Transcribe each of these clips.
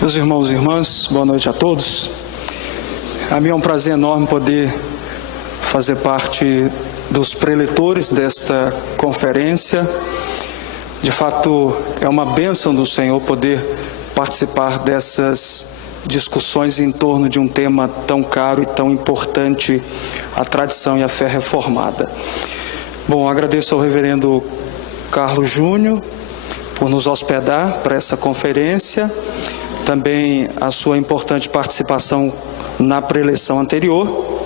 Meus irmãos e irmãs, boa noite a todos. A mim é um prazer enorme poder fazer parte dos preletores desta conferência. De fato, é uma bênção do Senhor poder participar dessas discussões em torno de um tema tão caro e tão importante, a tradição e a fé reformada. Bom, agradeço ao reverendo Carlos Júnior por nos hospedar para essa conferência, também a sua importante participação na preleção anterior,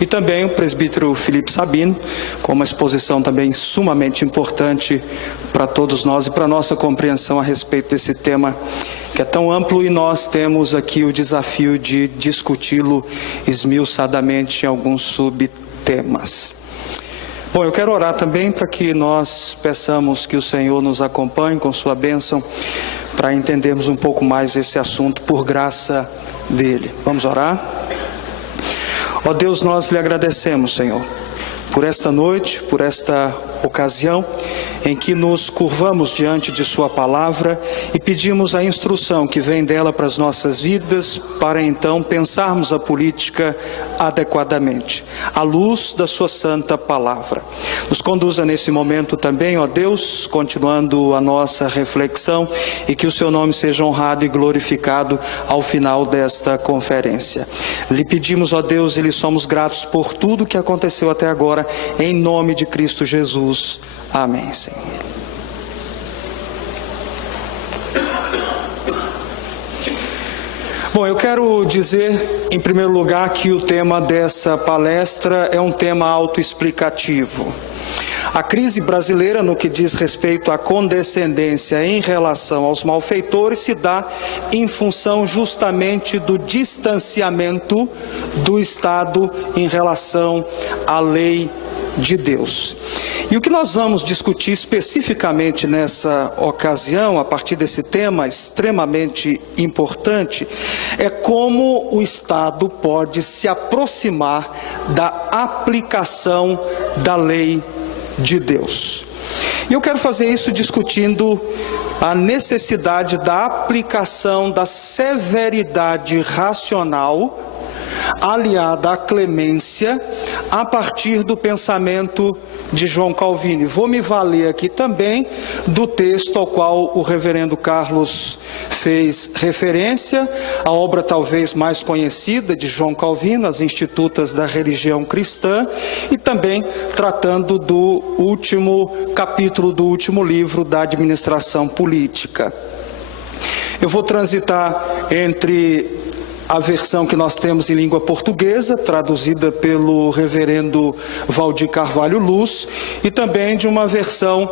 e também o presbítero Felipe Sabino, com uma exposição também sumamente importante para todos nós e para a nossa compreensão a respeito desse tema que é tão amplo, e nós temos aqui o desafio de discuti-lo esmiuçadamente em alguns subtemas. Bom, eu quero orar também para que nós peçamos que o Senhor nos acompanhe com sua bênção para entendermos um pouco mais esse assunto por graça dele. Vamos orar? Ó Deus, nós lhe agradecemos, Senhor, por esta noite, por esta ocasião em que nos curvamos diante de sua palavra e pedimos a instrução que vem dela para as nossas vidas, para então pensarmos a política adequadamente, à luz da sua santa palavra. Nos conduza nesse momento também, ó Deus, continuando a nossa reflexão, e que o seu nome seja honrado e glorificado ao final desta conferência. Lhe pedimos, ó Deus, e lhe somos gratos por tudo que aconteceu até agora, em nome de Cristo Jesus. Amém, Senhor. Bom, eu quero dizer, em primeiro lugar, que o tema dessa palestra é um tema autoexplicativo. A crise brasileira, no que diz respeito à condescendência em relação aos malfeitores, se dá em função justamente do distanciamento do Estado em relação à lei de Deus. E o que nós vamos discutir especificamente nessa ocasião, a partir desse tema extremamente importante, é como o Estado pode se aproximar da aplicação da lei de Deus. E eu quero fazer isso discutindo a necessidade da aplicação da severidade racional aliada à clemência, a partir do pensamento de João Calvino. Vou me valer aqui também do texto ao qual o reverendo Carlos fez referência, a obra talvez mais conhecida de João Calvino, As Institutas da Religião Cristã, e também tratando do último capítulo do último livro da Administração Política. Eu vou transitar entre a versão que nós temos em língua portuguesa, traduzida pelo reverendo Valdir Carvalho Luz, e também de uma versão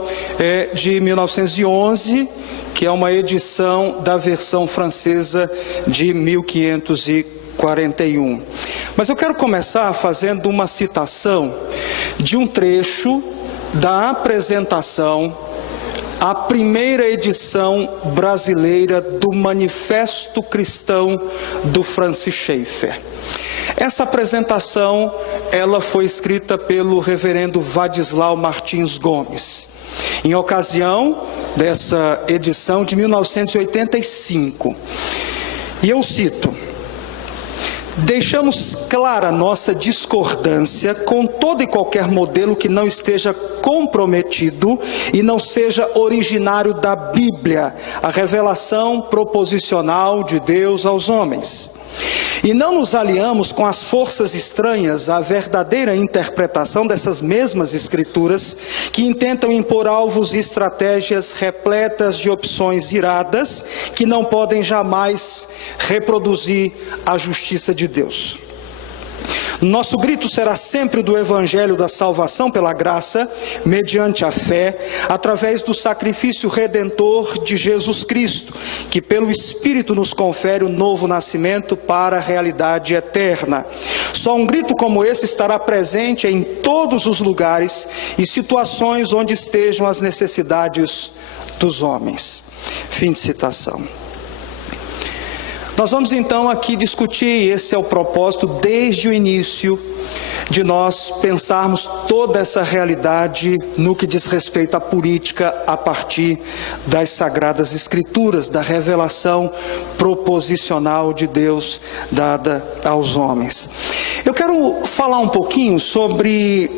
de 1911, que é uma edição da versão francesa de 1541. Mas eu quero começar fazendo uma citação de um trecho da apresentação, a primeira edição brasileira do Manifesto Cristão do Francis Schaeffer. Essa apresentação, ela foi escrita pelo reverendo Vadislau Martins Gomes, em ocasião dessa edição de 1985. E eu cito: deixamos clara nossa discordância com todo e qualquer modelo que não esteja comprometido e não seja originário da Bíblia, a revelação proposicional de Deus aos homens. E não nos aliamos com as forças estranhas à verdadeira interpretação dessas mesmas escrituras, que intentam impor alvos e estratégias repletas de opções iradas, que não podem jamais reproduzir a justiça de Deus. Nosso grito será sempre o do Evangelho da salvação pela graça, mediante a fé, através do sacrifício redentor de Jesus Cristo, que pelo Espírito nos confere o novo nascimento para a realidade eterna. Só um grito como esse estará presente em todos os lugares e situações onde estejam as necessidades dos homens. Fim de citação. Nós vamos então aqui discutir, esse é o propósito desde o início, de nós pensarmos toda essa realidade no que diz respeito à política a partir das Sagradas Escrituras, da revelação proposicional de Deus dada aos homens. Eu quero falar um pouquinho sobre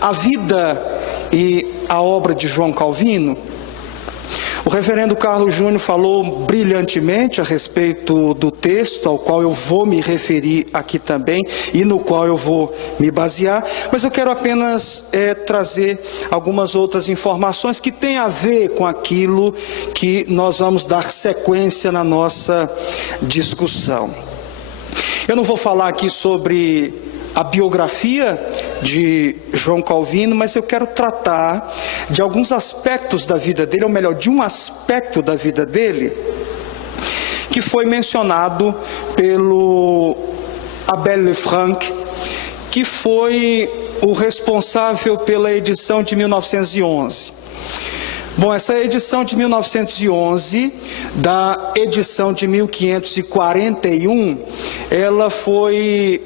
a vida e a obra de João Calvino. O reverendo Carlos Júnior falou brilhantemente a respeito do texto ao qual eu vou me referir aqui também e no qual eu vou me basear, mas eu quero apenas trazer algumas outras informações que têm a ver com aquilo que nós vamos dar sequência na nossa discussão. Eu não vou falar aqui sobre a biografia de João Calvino, mas eu quero tratar de alguns aspectos da vida dele, ou melhor, de um aspecto da vida dele, que foi mencionado pelo Abel Lefranc, que foi o responsável pela edição de 1911. Bom, essa edição de 1911, da edição de 1541, ela foi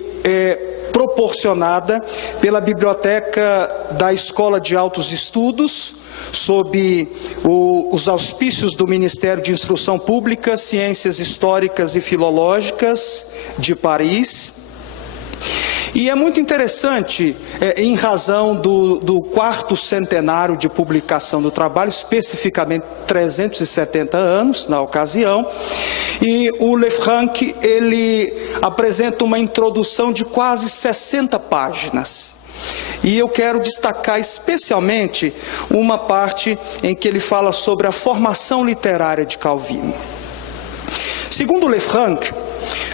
proporcionada pela Biblioteca da Escola de Altos Estudos, sob os auspícios do Ministério de Instrução Pública, Ciências Históricas e Filológicas de Paris. E é muito interessante, em razão do quarto centenário de publicação do trabalho, especificamente 370 anos na ocasião, e o Lefranc, ele apresenta uma introdução de quase 60 páginas. E eu quero destacar especialmente uma parte em que ele fala sobre a formação literária de Calvino. Segundo Lefranc,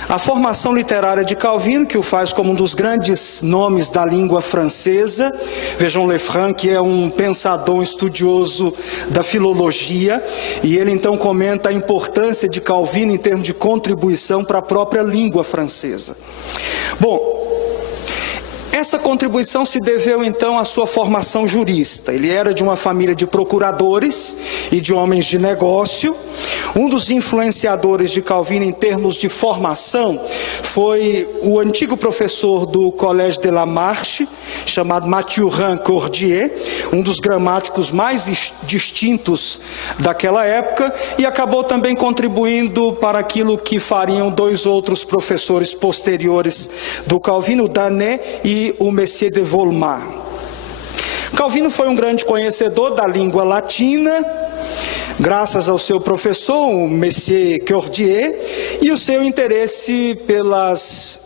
a formação literária de Calvino, que o faz como um dos grandes nomes da língua francesa, vejam, Lefranc é um pensador, um estudioso da filologia, e ele então comenta a importância de Calvino em termos de contribuição para a própria língua francesa. Bom, essa contribuição se deveu então à sua formação jurista. Ele era de uma família de procuradores e de homens de negócio. Um dos influenciadores de Calvino em termos de formação foi o antigo professor do Collège de la Marche, chamado Mathurin Cordier, um dos gramáticos mais distintos daquela época, e acabou também contribuindo para aquilo que fariam dois outros professores posteriores do Calvino, o Danet e o Messier de Volmar. Calvino foi um grande conhecedor da língua latina, graças ao seu professor, o Messier Cordier, e o seu interesse pelas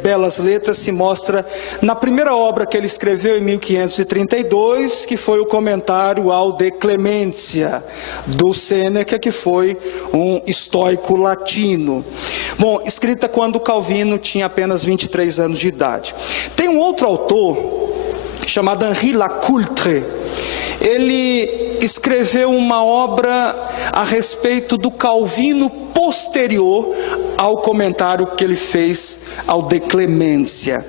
belas letras se mostra na primeira obra que ele escreveu em 1532, que foi o comentário ao De Clementia, do Sêneca, que foi um estoico latino. Bom, escrita quando Calvino tinha apenas 23 anos de idade. Tem um outro autor, chamado Henri Lacoultre. Ele escreveu uma obra a respeito do Calvino posterior ao comentário que ele fez ao De Clementia.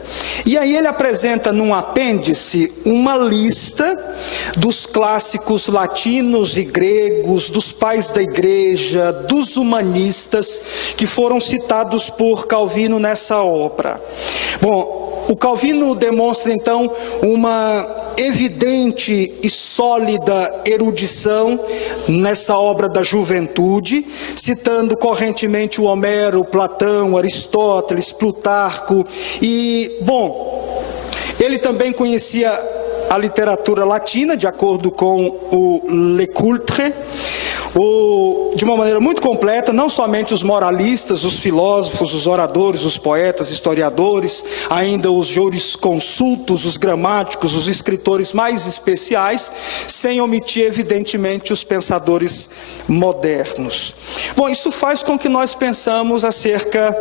E aí ele apresenta num apêndice uma lista dos clássicos latinos e gregos, dos pais da igreja, dos humanistas que foram citados por Calvino nessa obra. Bom, o Calvino demonstra então uma evidente e sólida erudição nessa obra da juventude, citando correntemente o Homero, Platão, Aristóteles, Plutarco. E, bom, ele também conhecia a literatura latina, de acordo com o Lecoultre, de uma maneira muito completa, não somente os moralistas, os filósofos, os oradores, os poetas, historiadores, ainda os jurisconsultos, os gramáticos, os escritores mais especiais, sem omitir, evidentemente, os pensadores modernos. Bom, isso faz com que nós pensamos acerca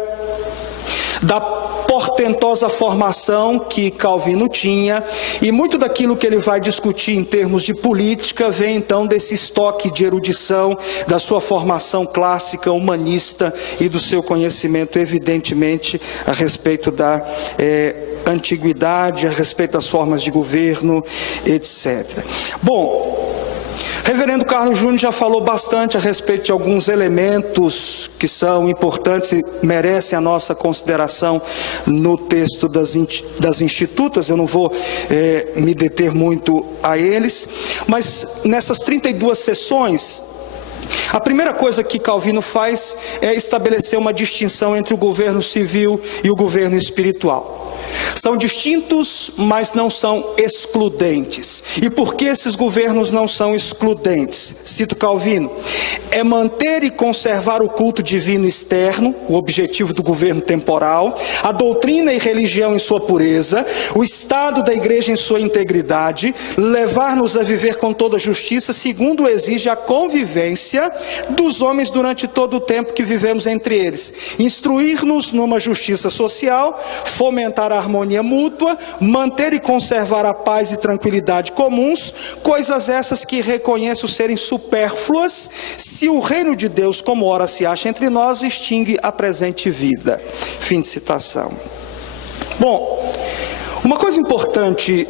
da portentosa formação que Calvino tinha, e muito daquilo que ele vai discutir em termos de política vem então desse estoque de erudição, da sua formação clássica, humanista e do seu conhecimento, evidentemente, a respeito da antiguidade, a respeito das formas de governo, etc. Bom, Reverendo Carlos Júnior já falou bastante a respeito de alguns elementos que são importantes e merecem a nossa consideração no texto das institutas. Eu não vou me deter muito a eles, mas nessas 32 sessões, a primeira coisa que Calvino faz é estabelecer uma distinção entre o governo civil e o governo espiritual. São distintos, mas não são excludentes. E por que esses governos não são excludentes? Cito Calvino: é manter e conservar o culto divino externo, o objetivo do governo temporal, a doutrina e religião em sua pureza, o estado da igreja em sua integridade, levar-nos a viver com toda justiça, segundo exige a convivência dos homens durante todo o tempo que vivemos entre eles, instruir-nos numa justiça social, fomentar a harmonia mútua, manter e conservar a paz e tranquilidade comuns, coisas essas que reconheço serem supérfluas se o reino de Deus, como ora se acha entre nós, extingue a presente vida. Fim de citação. Bom, uma coisa importante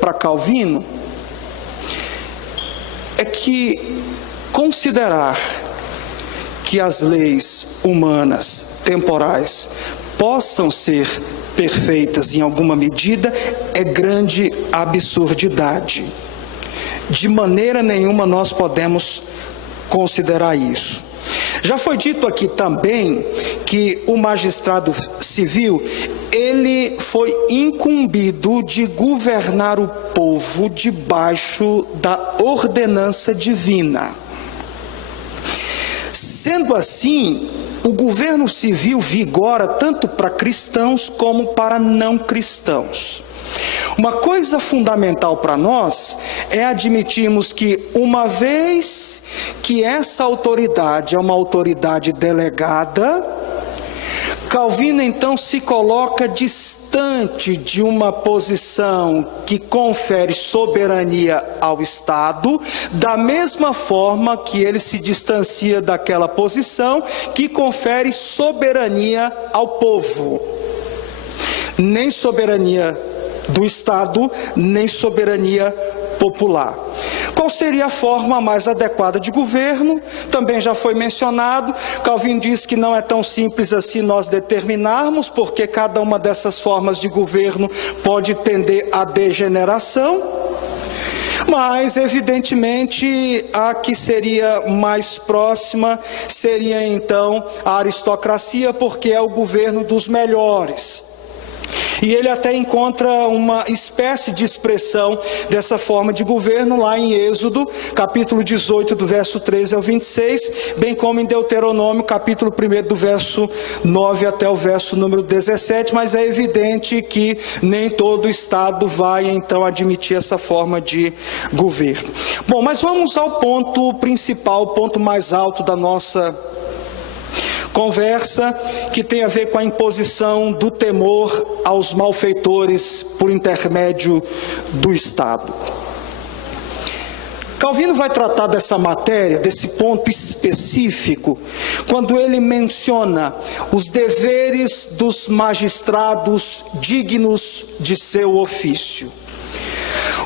para Calvino é que considerar que as leis humanas, temporais, possam ser perfeitas em alguma medida é grande absurdidade. De maneira nenhuma nós podemos considerar isso. Já foi dito aqui também que o magistrado civil, ele foi incumbido de governar o povo debaixo da ordenança divina. Sendo assim, o governo civil vigora tanto para cristãos como para não cristãos. Uma coisa fundamental para nós é admitirmos que, uma vez que essa autoridade é uma autoridade delegada, Calvino então se coloca distante de uma posição que confere soberania ao Estado, da mesma forma que ele se distancia daquela posição que confere soberania ao povo. Nem soberania do Estado, nem soberania popular. Qual seria a forma mais adequada de governo? Também já foi mencionado. Calvino diz que não é tão simples assim nós determinarmos, porque cada uma dessas formas de governo pode tender à degeneração. Mas, evidentemente, a que seria mais próxima seria então a aristocracia, porque é o governo dos melhores. E ele até encontra uma espécie de expressão dessa forma de governo lá em Êxodo, capítulo 18, do verso 13 ao 26, bem como em Deuteronômio, capítulo 1, do verso 9 até o verso número 17, mas é evidente que nem todo Estado vai então admitir essa forma de governo. Bom, mas vamos ao ponto principal, o ponto mais alto da nossa conversa, que tem a ver com a imposição do temor aos malfeitores por intermédio do Estado. Calvino vai tratar dessa matéria, desse ponto específico, quando ele menciona os deveres dos magistrados dignos de seu ofício.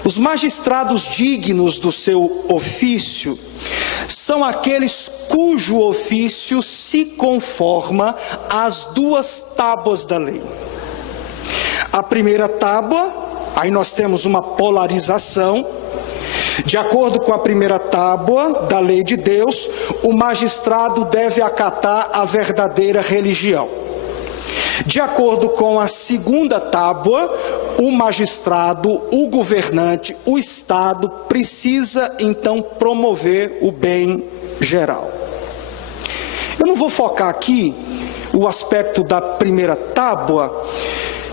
Os magistrados dignos do seu ofício são aqueles cujo ofício se conforma às duas tábuas da lei. A primeira tábua, aí nós temos uma polarização. De acordo com a primeira tábua da lei de Deus, o magistrado deve acatar a verdadeira religião. De acordo com a segunda tábua, o magistrado, o governante, o Estado precisa então promover o bem geral. Eu não vou focar aqui o aspecto da primeira tábua,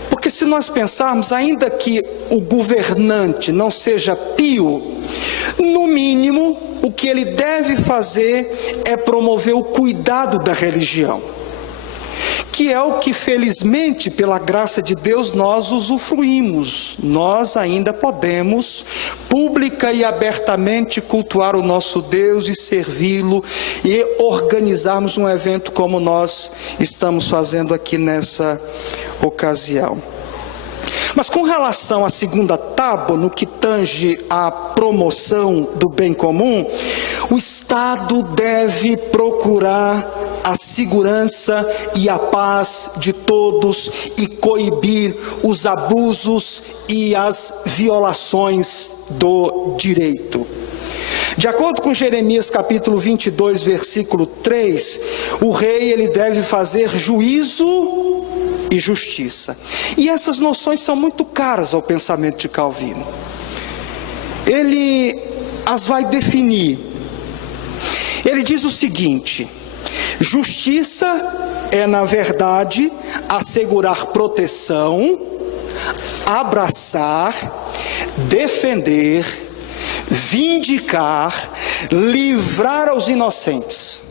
porque se nós pensarmos, ainda que o governante não seja pio, no mínimo o que ele deve fazer é promover o cuidado da religião, que é o que felizmente, pela graça de Deus, nós usufruímos. Nós ainda podemos pública e abertamente cultuar o nosso Deus e servi-lo e organizarmos um evento como nós estamos fazendo aqui nessa ocasião. Mas com relação à segunda tábua, no que tange à promoção do bem comum, o Estado deve procurar a segurança e a paz de todos e coibir os abusos e as violações do direito. De acordo com Jeremias capítulo 22, versículo 3, o rei ele deve fazer juízo e justiça. E essas noções são muito caras ao pensamento de Calvino. Ele as vai definir. Ele diz o seguinte: justiça é, na verdade, assegurar proteção, abraçar, defender, vindicar, livrar aos inocentes.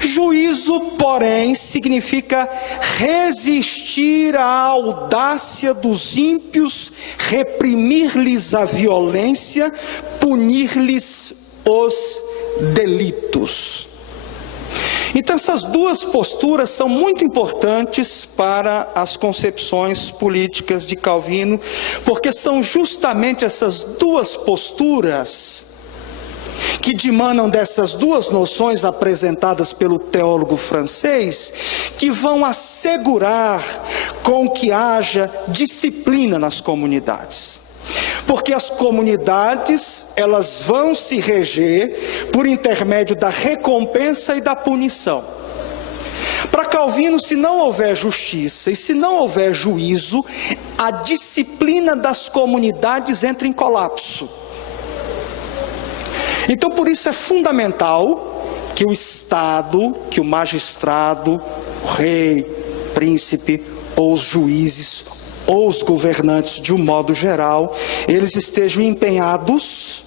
Juízo, porém, significa resistir à audácia dos ímpios, reprimir-lhes a violência, punir-lhes os delitos. Então essas duas posturas são muito importantes para as concepções políticas de Calvino, porque são justamente essas duas posturas que dimanam dessas duas noções apresentadas pelo teólogo francês, que vão assegurar com que haja disciplina nas comunidades. Porque as comunidades, elas vão se reger por intermédio da recompensa e da punição. Para Calvino, se não houver justiça e se não houver juízo, a disciplina das comunidades entra em colapso. Então, por isso é fundamental que o Estado, que o magistrado, o rei, príncipe ou os juízes ou os governantes, de um modo geral, eles estejam empenhados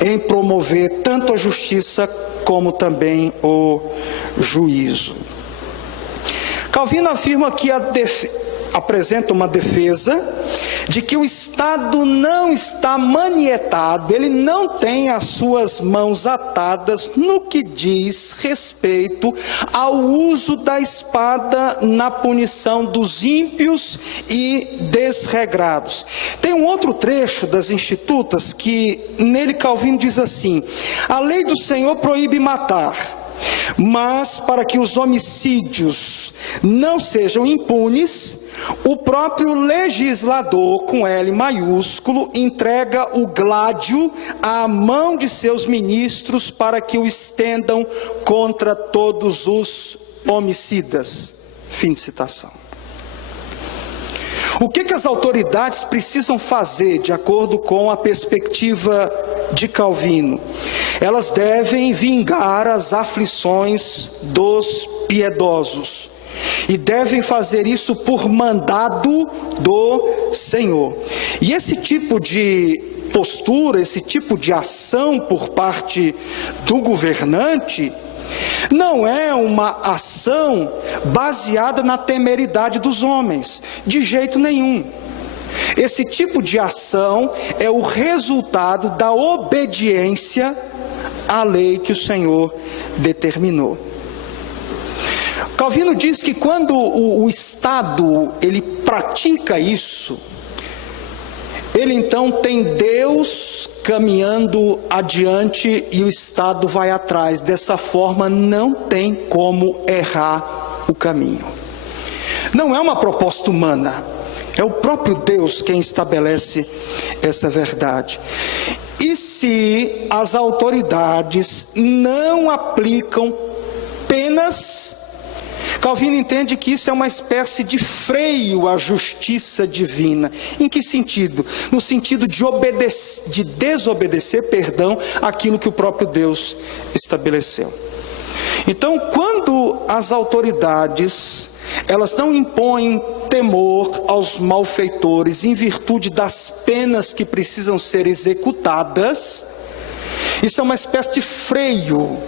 em promover tanto a justiça como também o juízo. Calvino afirma que apresenta uma defesa de que o Estado não está manietado, ele não tem as suas mãos atadas no que diz respeito ao uso da espada na punição dos ímpios e desregrados. Tem um outro trecho das Institutas que nele Calvino diz assim: a lei do Senhor proíbe matar, mas para que os homicídios não sejam impunes, o próprio legislador, com L maiúsculo, entrega o gládio à mão de seus ministros para que o estendam contra todos os homicidas. Fim de citação. O que as autoridades precisam fazer, de acordo com a perspectiva de Calvino? Elas devem vingar as aflições dos piedosos. E devem fazer isso por mandado do Senhor. E esse tipo de postura, esse tipo de ação por parte do governante, não é uma ação baseada na temeridade dos homens, de jeito nenhum. Esse tipo de ação é o resultado da obediência à lei que o Senhor determinou. Calvino diz que quando o Estado ele pratica isso, ele então tem Deus caminhando adiante e o Estado vai atrás. Dessa forma não tem como errar o caminho. Não é uma proposta humana, é o próprio Deus quem estabelece essa verdade. E se as autoridades não aplicam penas, Calvino entende que isso é uma espécie de freio à justiça divina. Em que sentido? No sentido de desobedecer, aquilo que o próprio Deus estabeleceu. Então, quando as autoridades, elas não impõem temor aos malfeitores em virtude das penas que precisam ser executadas, isso é uma espécie de freio.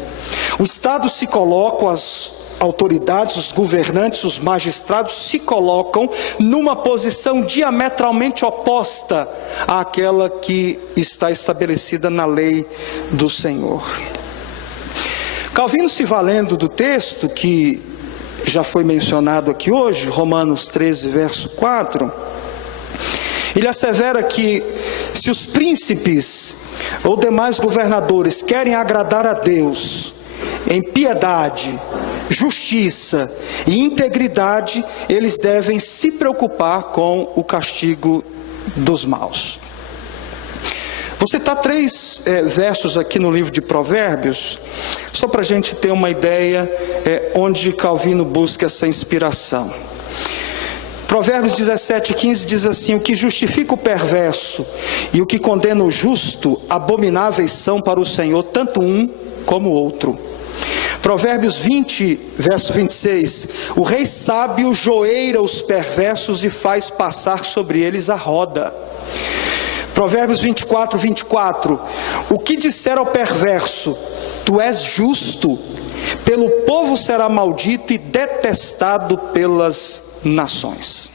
O Estado se coloca, as autoridades, os governantes, os magistrados se colocam numa posição diametralmente oposta àquela que está estabelecida na lei do Senhor. Calvino, se valendo do texto que já foi mencionado aqui hoje, Romanos 13, verso 4, ele assevera que se os príncipes ou demais governadores querem agradar a Deus em piedade, justiça e integridade, eles devem se preocupar com o castigo dos maus. Vou citar 3 versos aqui no livro de Provérbios, só para a gente ter uma ideia onde Calvino busca essa inspiração. Provérbios 17:15 diz assim: o que justifica o perverso e o que condena o justo, abomináveis são para o Senhor, tanto um como o outro. Provérbios 20, verso 26, o rei sábio joeira os perversos e faz passar sobre eles a roda. Provérbios 24, 24, o que disser ao perverso, tu és justo, pelo povo será maldito e detestado pelas nações.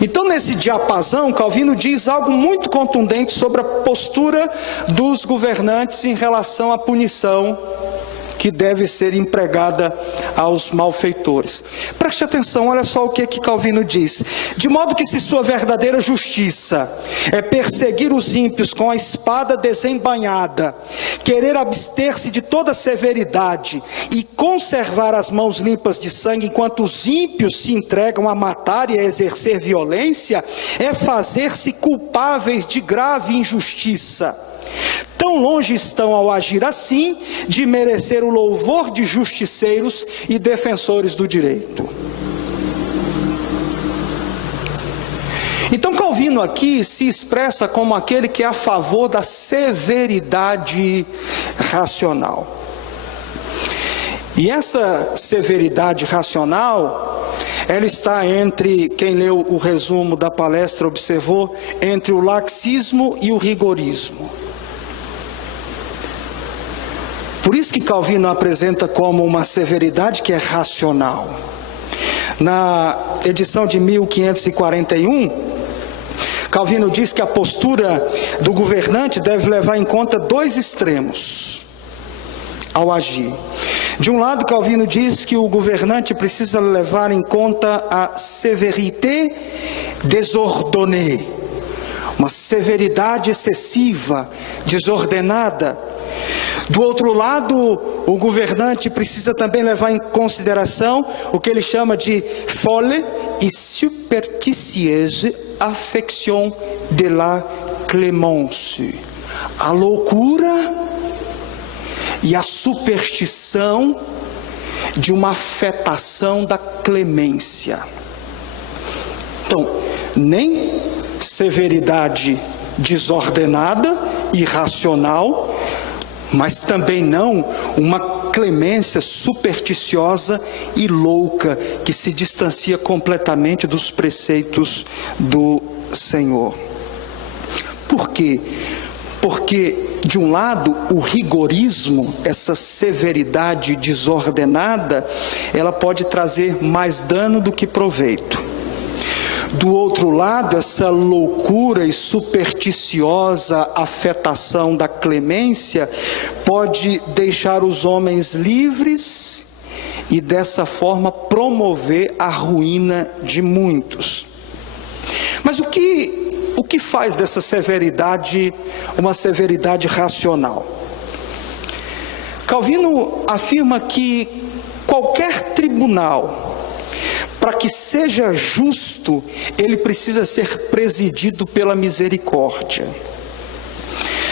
Então, nesse diapasão, Calvino diz algo muito contundente sobre a postura dos governantes em relação à punição que deve ser empregada aos malfeitores. Preste atenção, olha só o que Calvino diz: de modo que se sua verdadeira justiça é perseguir os ímpios com a espada desembainhada, querer abster-se de toda severidade e conservar as mãos limpas de sangue enquanto os ímpios se entregam a matar e a exercer violência, é fazer-se culpáveis de grave injustiça. Tão longe estão ao agir assim de merecer o louvor de justiceiros e defensores do direito. Então Calvino aqui se expressa como aquele que é a favor da severidade racional. E essa severidade racional, ela está entre, quem leu o resumo da palestra observou, entre o laxismo e o rigorismo. Por isso que Calvino apresenta como uma severidade que é racional. Na edição de 1541, Calvino diz que a postura do governante deve levar em conta 2 extremos ao agir. De um lado, Calvino diz que o governante precisa levar em conta a sévérité désordonnée, uma severidade excessiva, desordenada. Do outro lado, o governante precisa também levar em consideração o que ele chama de folle et superstitieuse affection de la clémence, a loucura e a superstição de uma afetação da clemência. Então, nem severidade desordenada, irracional, mas também não uma clemência supersticiosa e louca que se distancia completamente dos preceitos do Senhor. Por quê? Porque, de um lado, o rigorismo, essa severidade desordenada, ela pode trazer mais dano do que proveito. Do outro lado, essa loucura e supersticiosa afetação da clemência pode deixar os homens livres e dessa forma promover a ruína de muitos. Mas o que faz dessa severidade uma severidade racional? Calvino afirma que qualquer tribunal, para que seja justo, ele precisa ser presidido pela misericórdia.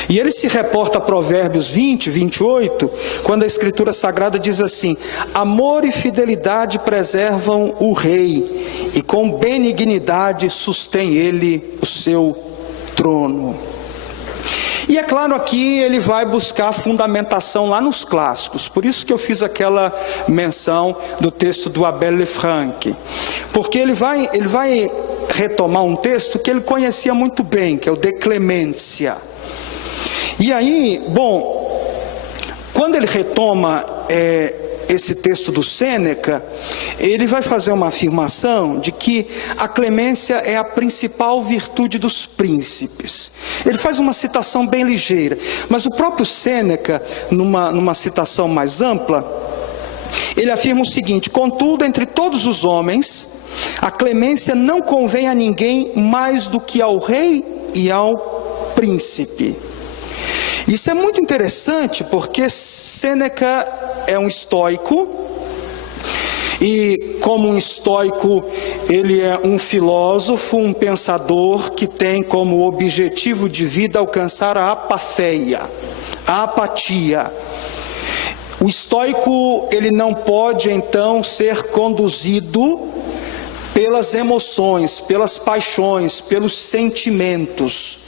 E ele se reporta a Provérbios 20, 28, quando a Escritura Sagrada diz assim: amor e fidelidade preservam o rei, e com benignidade sustém ele o seu trono. E é claro, aqui ele vai buscar fundamentação lá nos clássicos. Por isso que eu fiz aquela menção do texto do Abel Lefranc. Porque ele vai retomar um texto que ele conhecia muito bem, que é o De Clemência. E aí, quando ele retoma esse texto do Sêneca, ele vai fazer uma afirmação de que a clemência é a principal virtude dos príncipes. Ele faz uma citação bem ligeira, mas o próprio Sêneca, numa citação mais ampla, ele afirma o seguinte: contudo, entre todos os homens, a clemência não convém a ninguém mais do que ao rei e ao príncipe. Isso é muito interessante, porque Sêneca é um estoico, e como um estoico, ele é um filósofo, um pensador que tem como objetivo de vida alcançar a apatheia, a apatia. O estoico, ele não pode então ser conduzido pelas emoções, pelas paixões, pelos sentimentos,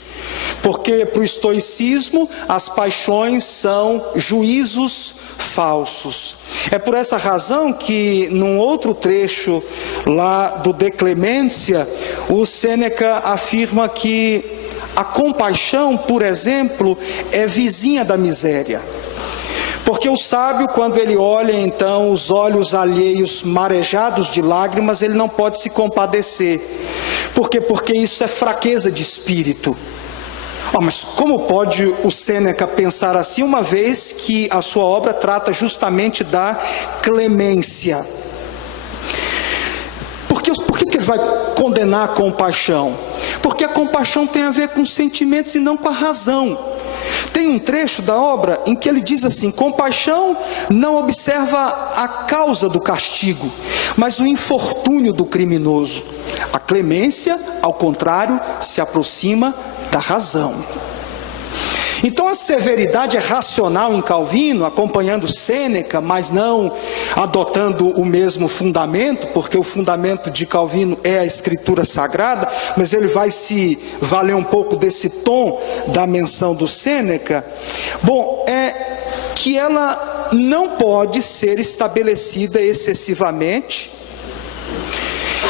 porque para o estoicismo as paixões são juízos falsos. É por essa razão que num outro trecho lá do De Clemência, o Sêneca afirma que a compaixão, por exemplo, é vizinha da miséria. Porque o sábio, quando ele olha então os olhos alheios marejados de lágrimas, ele não pode se compadecer. Por quê? Porque isso é fraqueza de espírito. Mas como pode o Sêneca pensar assim, uma vez que a sua obra trata justamente da clemência? Por que ele vai condenar a compaixão? Porque a compaixão tem a ver com sentimentos e não com a razão. Tem um trecho da obra em que ele diz assim: compaixão não observa a causa do castigo, mas o infortúnio do criminoso. A clemência, ao contrário, se aproxima da razão. Então a severidade é racional em Calvino, acompanhando Sêneca, mas não adotando o mesmo fundamento, porque o fundamento de Calvino é a Escritura Sagrada, mas ele vai se valer um pouco desse tom da menção do Sêneca. Bom, é que ela não pode ser estabelecida excessivamente,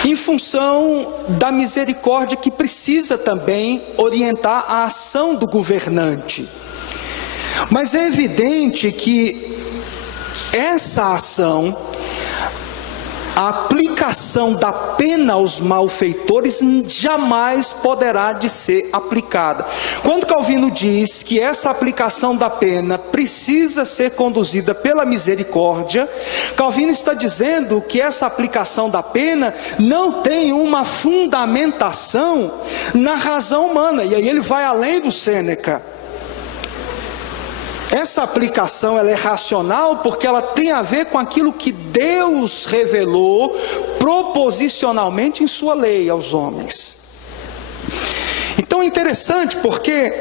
em função da misericórdia que precisa também orientar a ação do governante. Mas é evidente que essa ação, a aplicação da pena aos malfeitores, jamais poderá de ser aplicada. Quando Calvino diz que essa aplicação da pena precisa ser conduzida pela misericórdia, Calvino está dizendo que essa aplicação da pena não tem uma fundamentação na razão humana. E aí ele vai além do Sêneca. Essa aplicação ela é racional porque ela tem a ver com aquilo que Deus revelou proposicionalmente em sua lei aos homens. Então é interessante porque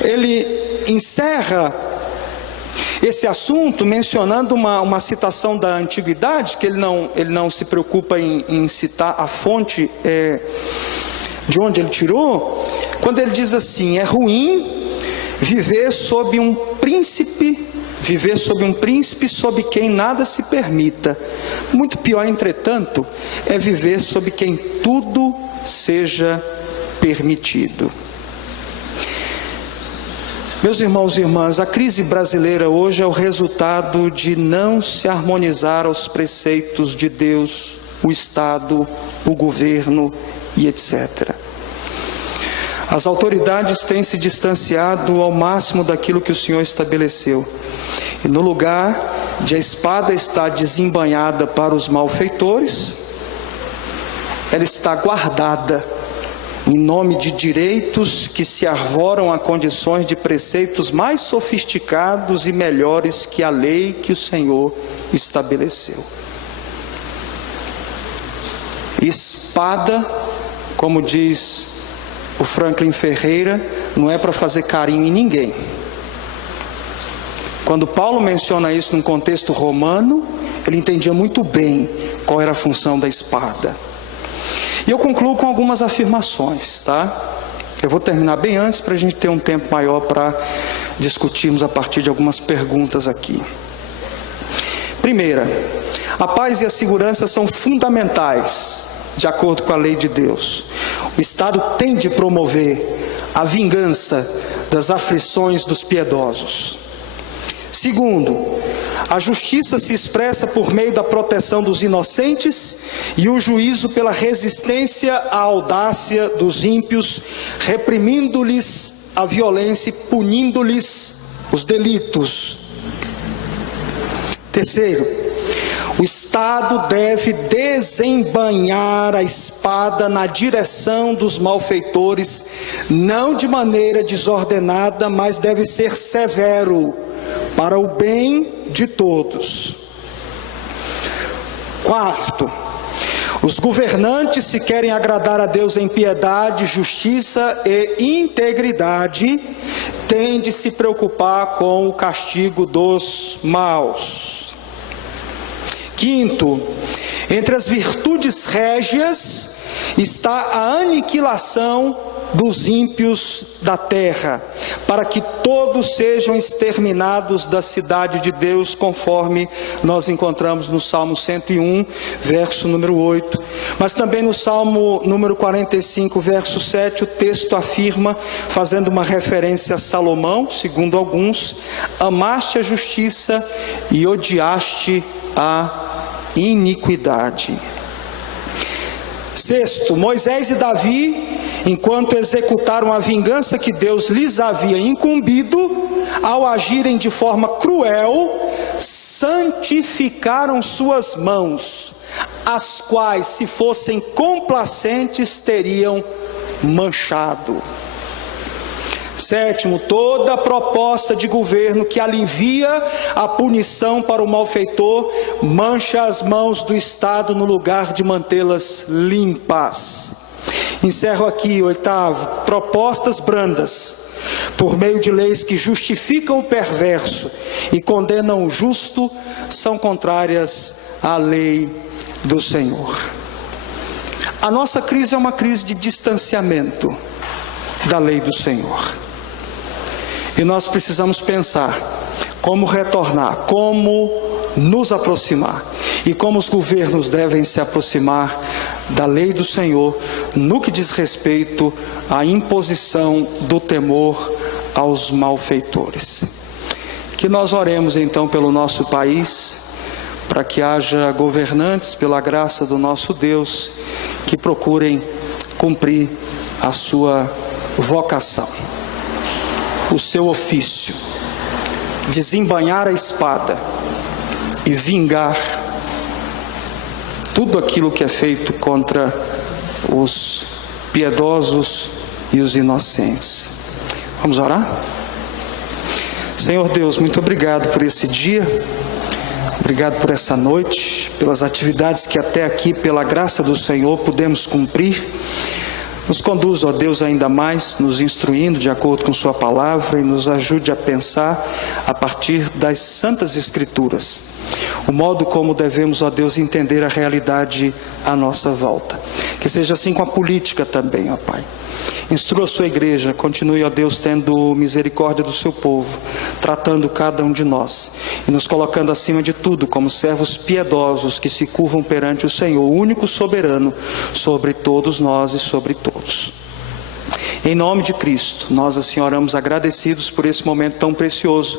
ele encerra esse assunto mencionando uma citação da antiguidade, que ele não se preocupa em citar a fonte de onde ele tirou, quando ele diz assim: é ruim viver sob um príncipe sob quem nada se permita. Muito pior, entretanto, é viver sob quem tudo seja permitido. Meus irmãos e irmãs, a crise brasileira hoje é o resultado de não se harmonizar aos preceitos de Deus, o Estado, o governo e etc. As autoridades têm se distanciado ao máximo daquilo que o Senhor estabeleceu. E no lugar de a espada estar desembainhada para os malfeitores, ela está guardada em nome de direitos que se arvoram a condições de preceitos mais sofisticados e melhores que a lei que o Senhor estabeleceu. Espada, como diz o Franklin Ferreira, não é para fazer carinho em ninguém. Quando Paulo menciona isso num contexto romano, ele entendia muito bem qual era a função da espada. E eu concluo com algumas afirmações, tá? Eu vou terminar bem antes para a gente ter um tempo maior para discutirmos a partir de algumas perguntas aqui. Primeira, a paz e a segurança são fundamentais, de acordo com a lei de Deus. O Estado tem de promover a vingança das aflições dos piedosos. Segundo, a justiça se expressa por meio da proteção dos inocentes e o juízo pela resistência à audácia dos ímpios, reprimindo-lhes a violência e punindo-lhes os delitos. Terceiro, O Estado deve desembainhar a espada na direção dos malfeitores, não de maneira desordenada, mas deve ser severo, para o bem de todos. Quarto, os governantes, se querem agradar a Deus em piedade, justiça e integridade, têm de se preocupar com o castigo dos maus. Quinto, entre as virtudes régias está a aniquilação dos ímpios da terra, para que todos sejam exterminados da cidade de Deus, conforme nós encontramos no Salmo 101, verso número 8. Mas também no Salmo número 45, verso 7, o texto afirma, fazendo uma referência a Salomão, segundo alguns: amaste a justiça e odiaste a iniquidade. Sexto, Moisés e Davi, enquanto executaram a vingança que Deus lhes havia incumbido, ao agirem de forma cruel, santificaram suas mãos, as quais, se fossem complacentes, teriam manchado. Sétimo, toda proposta de governo que alivia a punição para o malfeitor mancha as mãos do Estado no lugar de mantê-las limpas. Encerro aqui. Oitavo, propostas brandas, por meio de leis que justificam o perverso e condenam o justo, são contrárias à lei do Senhor. A nossa crise é uma crise de distanciamento da lei do Senhor. E nós precisamos pensar como retornar, como nos aproximar, e como os governos devem se aproximar da lei do Senhor no que diz respeito à imposição do temor aos malfeitores. Que nós oremos então pelo nosso país, para que haja governantes, pela graça do nosso Deus, que procurem cumprir a sua vocação, o seu ofício, desembainhar a espada e vingar tudo aquilo que é feito contra os piedosos e os inocentes. Vamos orar? Senhor Deus, muito obrigado por esse dia, obrigado por essa noite, pelas atividades que até aqui, pela graça do Senhor, pudemos cumprir. Nos conduza, ó Deus, ainda mais, nos instruindo de acordo com sua palavra, e nos ajude a pensar a partir das Santas Escrituras, o modo como devemos, ó Deus, entender a realidade à nossa volta. Que seja assim com a política também, ó Pai. Instrua a sua igreja, continue, ó Deus, tendo misericórdia do seu povo, tratando cada um de nós e nos colocando acima de tudo como servos piedosos que se curvam perante o Senhor, o único soberano sobre todos nós e sobre todos. Em nome de Cristo, nós assim oramos agradecidos por esse momento tão precioso,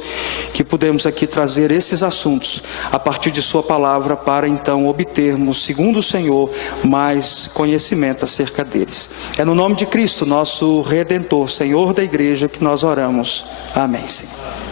que pudemos aqui trazer esses assuntos a partir de sua palavra, para então obtermos, segundo o Senhor, mais conhecimento acerca deles. É no nome de Cristo, nosso Redentor, Senhor da igreja, que nós oramos. Amém, Senhor.